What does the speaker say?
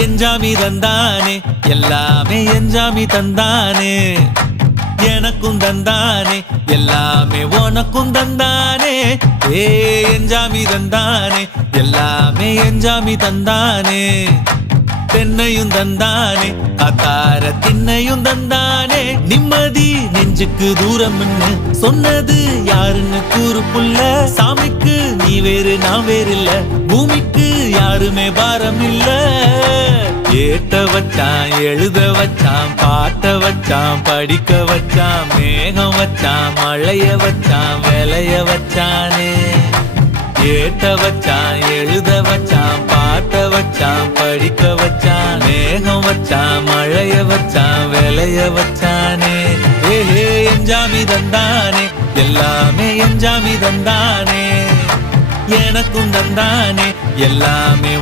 எஞ்சாமி தந்தானே எல்லாமே எஞ்சாமி தந்தானே எனக்கும் தந்தானே எல்லாமே உனக்கும் தந்தானே ஏ எஞ்சாமி தந்தானே எல்லாமே எஞ்சாமி தந்தானே தென்னையும் தந்தானே காத்தார திண்ணையும் தந்தானே நிம்மதி நெஞ்சுக்கு தூரம்னு சொன்னது யாருன்னு கூறு புள்ள சாமிக்கு நீ வேறு நான் வேறு இல்ல பூமிக்கு யாருமே பாரம் இல்ல ஏத்த வச்சான் எழுத வச்சான் பாட்ட வச்சான் படிக்க வச்சான் மேகம் வச்சான் மழைய வச்சான் விளைய வச்சானே ஏத்த வச்சான் எழுத வச்சான் பாட்ட வச்சான் படிக்க வச்சான் மேகம் வச்சான் மழைய வச்சான் விளைய வச்சானே ஏஹே எஞ்சாமி தந்தானே எல்லாமே எஞ்சாமி தந்தானே எனக்கும் தந்தானே எல்லாமே